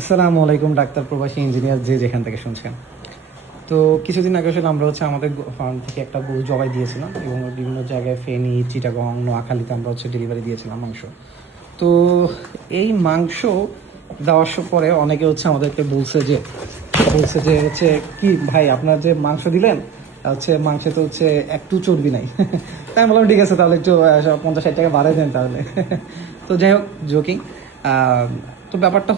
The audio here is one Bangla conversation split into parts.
আসসালামু আলাইকুম ডাক্তার, প্রবাসী, ইঞ্জিনিয়ার, যে যেখান থেকে শুনছেন। তো কিছুদিন আগে আসলে আমরা আমাদের ফার্ম থেকে একটা গরু জবাই দিয়েছিলাম এবং বিভিন্ন জায়গায় ফেনী, চিটাগং, নোয়াখালীতে আমরা ডেলিভারি দিয়েছিলাম মাংস। তো এই মাংস দেওয়ার পরে অনেকে আমাদেরকে বলছে যে কি ভাই, আপনার যে মাংস দিলেন মাংসে তো একটু চর্বি নাই। তাই আমি বললাম ঠিক আছে, তাহলে একটু 50-60 টাকা বাড়াই দেন তাহলে। তো যাই হোক, জোকিং। তো ব্যাপারটা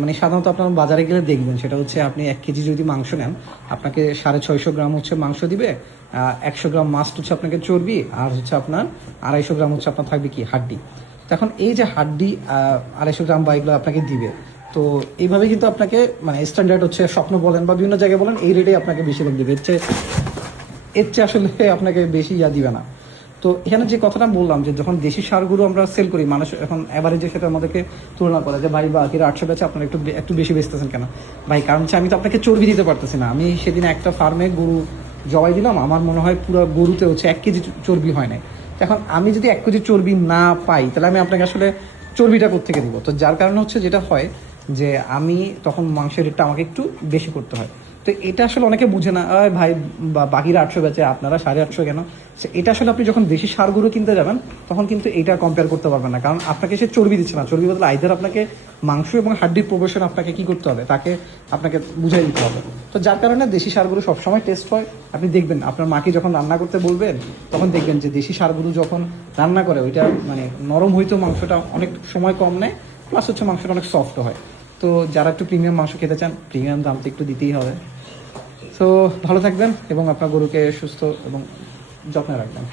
মানে সাধারণত আপনার বাজারে গেলে দেখবেন, সেটা আপনি 1 কেজি যদি মাংস নেন, আপনাকে 650 গ্রাম মাংস দিবে, 100 গ্রাম মাস্ট আপনাকে চর্বি, আর আপনার 250 গ্রাম আপনার থাকবে কি হাড্ডি। এখন এই যে হাড্ডি 250 গ্রাম বা এগুলো আপনাকে দিবে, তো এইভাবে কিন্তু আপনাকে মানে স্ট্যান্ডার্ড স্বপ্ন বলেন বা বিভিন্ন জায়গায় বলেন, এই রেটে আপনাকে বেশি লোক দিবে। এর চেয়ে আসলে আপনাকে বেশি দিবে না। তো এখানে যে কথাটা বললাম, যে যখন দেশি সারগুলো আমরা সেল করি, মানুষ এখন অ্যাভারেজের সাথে আমাদেরকে তুলনা করে যে ভাই বাকিরা 800 বেচে, আপনারা একটু বেশি বেচতেছেন কেন? ভাই কারণ আমি তো আপনাকে চর্বি দিতে পারতেছি না। আমি সেদিন একটা ফার্মে গরু জবাই দিলাম, আমার মনে হয় পুরো গরুতে 1 কেজি চর্বি হয় নাই। এখন আমি যদি 1 কেজি চর্বি না পাই, তাহলে আমি আপনাকে আসলে চর্বিটা কোত্থেকে দিব? তো যার কারণে যেটা হয় যে আমি তখন মাংসের রেটটা আমাকে একটু বেশি করতে হয়। তো এটা আসলে অনেকে বুঝে না, ভাই বাকিরা 800 বেচে, আপনারা 850 কেন? এটা আসলে আপনি যখন দেশি সারগুলো কিনতে যাবেন, তখন কিন্তু এটা কম্পেয়ার করতে পারবেন না, কারণ আপনাকে সে চর্বি দিচ্ছে না। চর্বি বদলে আইদার আপনাকে মাংস এবং হাড্ডির প্রবেশন আপনাকে কি করতে হবে, তাকে আপনাকে বুঝাই দিতে হবে। তো যার কারণে দেশি সারগুলো সবসময় টেস্ট হয়। আপনি দেখবেন আপনার মাকে যখন রান্না করতে বলবেন, তখন দেখবেন যে দেশি সারগুলো যখন রান্না করে, ওইটা মানে নরম হইতেও মাংসটা অনেক সময় কম নেয়, প্লাস মাংসটা অনেক সফট হয়। তো যারা একটু প্রিমিয়াম মাংস খেতে চান, প্রিমিয়াম দাম তো একটু দিতেই হবে। তো ভালো থাকবেন এবং আপনার গরুকে সুস্থ এবং যত্নে রাখবেন।